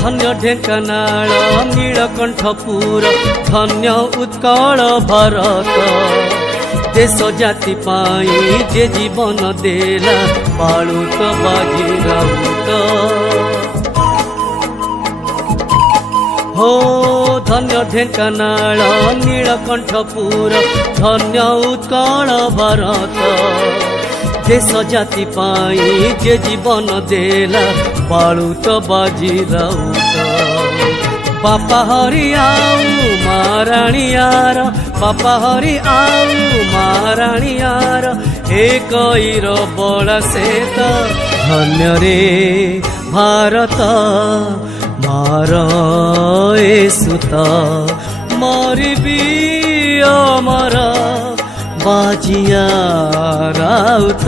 धन्य ढेंकानाल नीलकंठपुर धन्य उत्कल भारत देश जाति पाई जे जीवन देला बाळुत बाजी राउत हो धन्य ढेंकानाल नीलकंठपुर धन्य उत्कल भारत देश जाति पाई जे जीवन देला बाळुत बाजी राउत बापा हरि आऊ महाराणीयार बापा हरि आऊ महाराणीयार एक बड़ा से धन्य रे भारत मार सुत मरबी अमर बाजिया राउत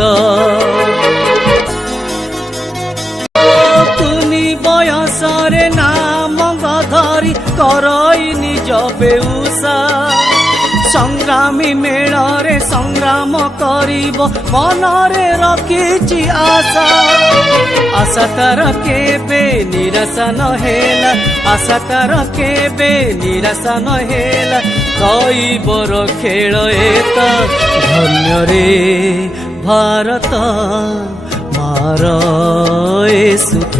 तुनी बयसरे नाम गधरी करई निज बेउसा संग्रामी मेलरे संग्राम करिब मनरे रखिछि आशा आशा तार केबे निराशा नहेला आशा तार केबे निराशा नहेला दैवर खेल एता धन्य रे भारत मार सुत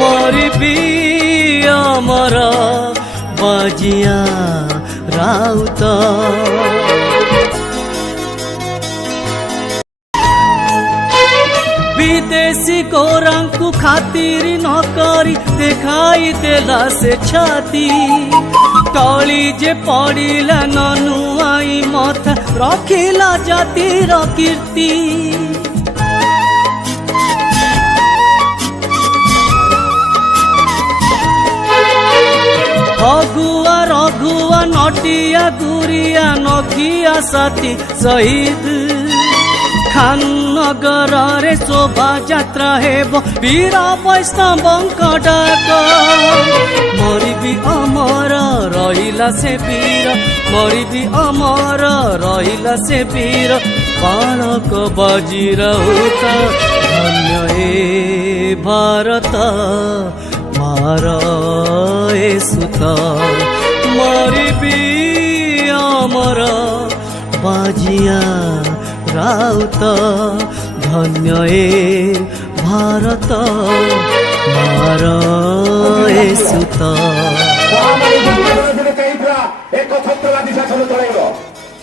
मरबी अमर बाजिया राउत विदेशी गोरांकु खातिर नकरी देखाई देला से छाती टली जे पड़िला ननुआई मथा रखिला जातिर कीर्ति अगुआ रघुआ नटिया गुरिया नखिया साथी शहीद खान नगर रे शोभा यात्रा हेब वीर वैष्णवंक डाक मरबी अमर रहिला से वीर मरबी अमर रहिला से वीर बालक बाजी राउत धन्य हे भारत मार सुत मरबी अमर बाजिया राउत धन्य हे भारत मार सुत एकछत्रवादी शासन चलाइब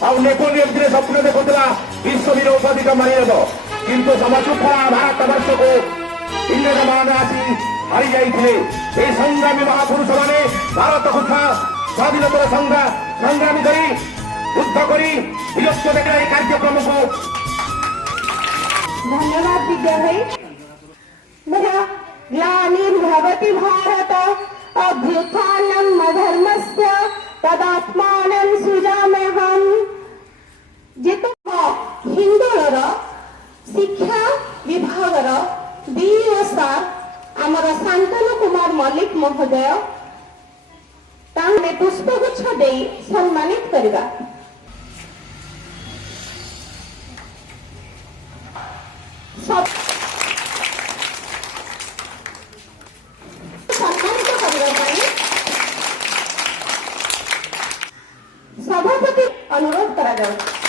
आउ नेपोलियन दिने स्वप्न देखुला विश्ववीर उपाधि मारिदेव किंतु समचुखा भारत वर्ष को इंग्रेज मान आसी हारी जाइए संग्रामी महापुरुष मैंने भारत को स्वाधीनता संग्रामी करी युद्ध करी विलुप्त देखा कार्यक्रम को धन्यवाद विद्या भाई मेरा ग्लानिर्भवति भारत अभ्युत्थानम् अधर्मस्य तदात्मानं सृजाम्यहम् जेतो हिंदोलर शिक्षा विभागर डीओ आमर शांतनु कुमार मल्लिक महोदय तांने पुष्पगुच्छ दे सम्मानित करिबा सम्मानित करिबा पई सभापति अनुरोध करा जाउ।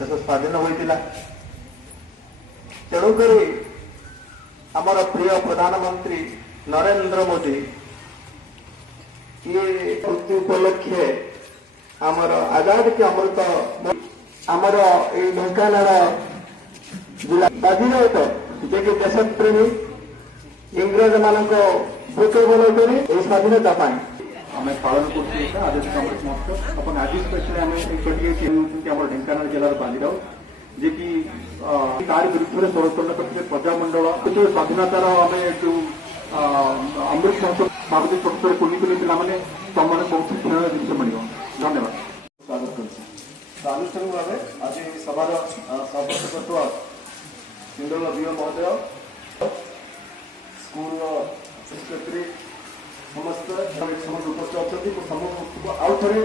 देश स्वाधीन होता तेणुक आमर प्रिय प्रधानमंत्री नरेंद्र मोदी ये मृत्यु उपलक्षे आमर आजाद के अमृत आमर ढेंकानाल जिला स्वाधीनत जे कि देशप्रेमी इंग्रेज मान बुके बनाई स्वाधीनता ଆମେ ପାଳନ କରୁଛୁ ଏଇଟା ଆଦିବାସୀ ଅମୃତ ମହୋତ୍ସବ ଏବଂ ଆଜି ସ୍ପେଶାଲି ଆମେ ଏଇଠିକି ହେଉଛନ୍ତି ଆମର ଢେଙ୍କାନାଳ ଜିଲ୍ଲାର ବାଜିରାଉତ ଯିଏକି ତାରି ବିରୁଦ୍ଧରେ ସ୍ୱରତୋଳନ କରିଥିଲେ ପ୍ରଜାମଣ୍ଡଳ କିନ୍ତୁ ସ୍ୱାଧୀନତାର ଆମେ ଯୋଉ ଅମୃତ ମହୋତ୍ସବ ଭାବୁଛି ଛୋଟ ଛୋଟ କୁନି କୁନି ପିଲାମାନେ ତମମାନେ ବହୁତ ଶିକ୍ଷଣୀୟ ଜିନିଷ ମିଳିବ। ଧନ୍ୟବାଦ। ସ୍ୱାଗତ କରୁଛି। ତ ଆନୁଷ୍ଠାନିକ ଭାବେ ଆଜି ସଭାର ସଭାପତିତ୍ୱ ସିନ୍ଦୁର ବିଓ ମହୋଦୟ, ସ୍କୁଲର ସେକ୍ରେଟାରୀ ସମସ୍ତେ ଉପସ୍ଥିତ ଅଛନ୍ତି। ମୁଁ ସମସ୍ତଙ୍କୁ ଆଉ ଥରେ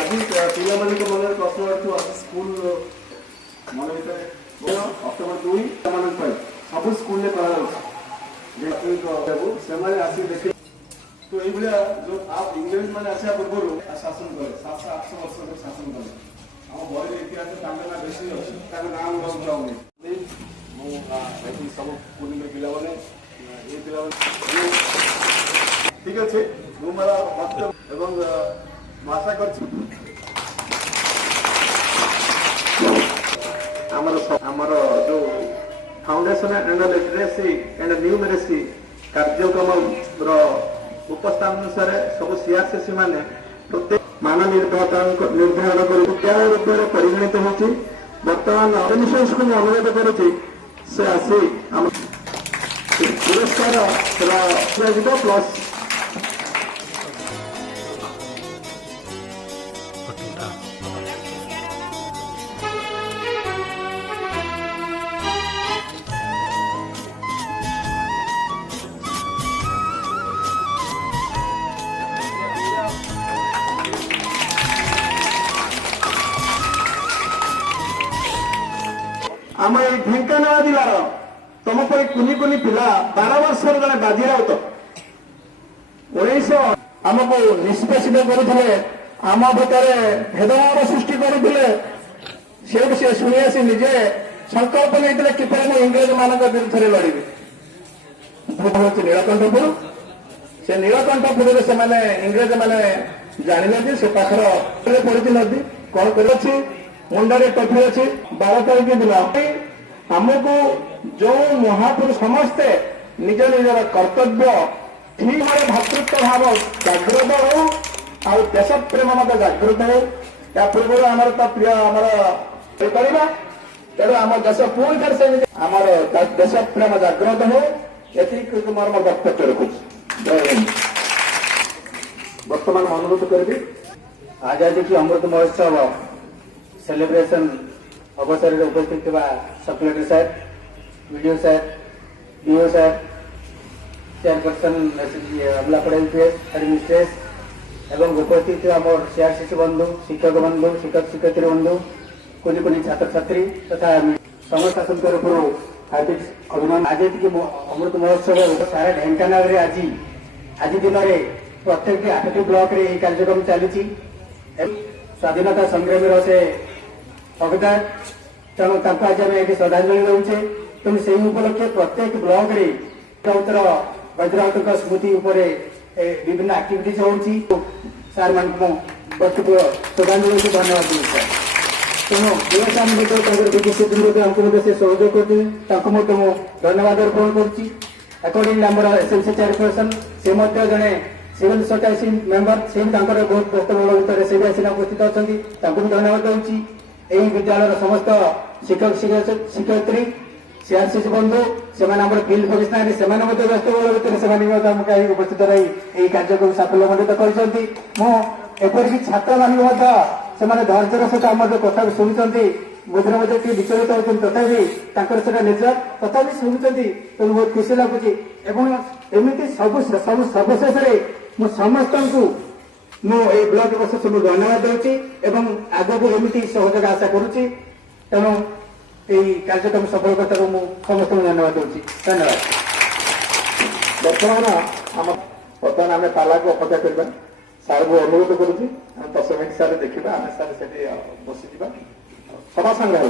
ଆଜି ପିଲାମାନଙ୍କ ମନରେ ପ୍ରଶ୍ନ ଆସିଥିବ ଆଜି ସ୍କୁଲ ମନ ଭିତରେ ଅକ୍ଟୋବର 2 ପିଲାମାନଙ୍କ ପାଇଁ ସବୁ ସ୍କୁଲରେ କରାଯାଉଛି ସେମାନେ ଆସି ଦେଖି ତ ଏଇଭଳିଆ ଯୋଉ ଇଂରେଜ ମାନେ ଆସିବା ପୂର୍ବରୁ ଶାସନ କଲେ 700-800 ବର୍ଷ ଶାସନ କଲେ। ଆମ ବହିର ଇତିହାସ ତାଙ୍କ ନାଁ ବେଶୀ ଅଛି, ତାଙ୍କ ନାଁ ମୁଁ ଚାହୁଁନି। ମୁଁ ଏଠି ସବୁ କୁନିର ପିଲାମାନେ ଏ ପିଲାମାନେ ଠିକ ଅଛି। ମୁଁ ମୋର ବକ୍ତବ୍ୟ ଏବଂ ମୁଁ ଆଶା କରୁଛି ଆମର ଯୋଉ ଫାଉଣ୍ଡେସନ ଏଣ୍ଡ ଲିଟରେସି ଏଣ୍ଡ ନ୍ୟୁମେରେସି କାର୍ଯ୍ୟକ୍ରମର ଉପସ୍ଥାନ ଅନୁସାରେ ସବୁ ସିଆରସିସି ମାନେ ପ୍ରତ୍ୟେକ ମାନ ନିର୍ଦ୍ଧାରଣ କରି ବିଦ୍ୟାଳୟ ରୂପରେ ପରିଗଣିତ ହେଉଛି। ବର୍ତ୍ତମାନ ଅର୍ଗାନାଇଜେସନକୁ ମୁଁ ଅନୁରୋଧ କରୁଛି ସେ ଆସି ଆମ ପୁରସ୍କାର ଦିଆଯିବ ପ୍ଲସ୍ ଆମ ଏଇ ଢେଙ୍କାନାଳ ଜିଲ୍ଲାର ତମ ପରି କୁନି କୁନି ପିଲା 12 ବର୍ଷର ଜଣେ ବାଜିରାଉତ 1900 ଆମକୁ ନିଷ୍ପେଷିତ କରୁଥିଲେ, ଆମ ଭିତରେ ଭେଦଭାବ ସୃଷ୍ଟି କରୁଥିଲେ। ସେଠୁ ସେ ଶୁଣି ଆସି ନିଜେ ସଂକଳ୍ପ ନେଇଥିଲେ କିପରି ମୁଁ ଇଂରେଜ ମାନଙ୍କ ବିରୁଦ୍ଧରେ ଲଢିବି। ହଉଛି ନୀଳକଣ୍ଠପୁର। ସେ ନୀଳକଣ୍ଠପୁରରେ ସେମାନେ ଇଂରେଜ ମାନେ ଜାଣିଲେ ଯେ ସେ ପାଖର ପଡିଛି ନଦୀ କଣ କରିଅଛି, ମୁଣ୍ଡରେ ଟୋପି ଅଛି। 12 ତାରିଖ ଦିନ ଆମକୁ ଯୋଉ ମହାପୁରୁଷ ସମସ୍ତେ ନିଜ ନିଜର କର୍ତ୍ତବ୍ୟ ଠିକ ଭାବେ ଭାତୃତ୍ୱ ଭାବ ଜାଗ୍ରତ ହଉ ଆଉ ଦେଶ ପ୍ରେମ ମଧ୍ୟ ଜାଗ୍ରତ ହଉ। ୟା ପୂର୍ବରୁ ଆମର ତ ପ୍ରିୟ ଆମର କରିବା, ତେଣୁ ଆମ ଦେଶ ପୁଣି ଥରେ ସେମିତି ଆମର ଦେଶ ପ୍ରେମ ଜାଗ୍ରତ ହଉ। ଏତିକି ମୋର ବକ୍ତବ୍ୟ ରଖୁଛି। ଜୟ ହିନ୍ଦ। ବର୍ତ୍ତମାନ ଅନୁରୋଧ କରିବି आजादी की अमृत महोत्सव सेलिब्रेशन अवसर में उपस्थित सेक्रेटरी साहब, वीडियो साहब, डीओ साहब, चेयरपर्सन अमलापड़ा एलपीएस हेडमिस्ट्रेस एवं उपस्थित आम सीआरसीसी बंधु, शिक्षक बंधु, शिक्षक शिक्षयित्री बंधु, कुछ कुछ छात्र छात्री तथा समस्त शासन तरफ हार्दिक अभिनंदन। आजादी की अमृत महोत्सव सारा ढेंकानाल आज दिन में प्रत्येक 8टी ब्लॉक रे कार्यक्रम चली स्वाधीनता संग्रामी से हकदार, तेणु आज आम ये श्रद्धांजलि दौचे। तेणु से उपलक्षे प्रत्येक ब्लॉक रे वज्रावत स्मृति विभिन्न आक्टिविटीज होची। सार मान वक्तव्य श्रद्धांजलि धन्यवाद दूसरा। तेणु व्यवसाय आमको से सहयोग करते धन्यवाद अर्पण करुच्ची। अकॉर्डिंगली आम एसएमसी चेयरपर्सन से जड़े सिविल सोसाइटी मेंबर से बहुत व्यस्त बहुल भितर से भी आसी उपस्थित अच्छा धन्यवाद दूसरी। यही विद्यालय समस्त शिक्षक शिक्षयित्री सीआरसीसी बंधु से फिल्ड प्रोफेशनाल से व्यस्त बहुल भितर से उपस्थित रही यही कार्यक्रम साफल्यमंडित करपरिक छात्र मान धैर्यर सहित आम कथा शुणुंट मझे मझे विचलित होती तथा निज तथा शुणुंट। तेणु बहुत खुशी लगुच एमती सर्वशेष समस्त को मुझे ब्लॉक प्रशासन को धन्यवाद दूसरी और आग को एमती सहयोग आशा करुच्ची। तेणु यही कार्यक्रम सफल करता समस्त धन्यवाद दूसरी। धन्यवाद। ବର୍ତ୍ତମାନ ଆମେ ପାଲାକୁ ଅପେକ୍ଷା କରିବା। ସାର୍ଙ୍କୁ ଅନୁରୋଧ କରୁଛି 10 ମିନିଟ୍ ସାର୍ ଦେଖିବା, ଆମେ ସାର୍ ସେଠି ବସିଯିବା ସଭା ସଂଗ୍ରହ।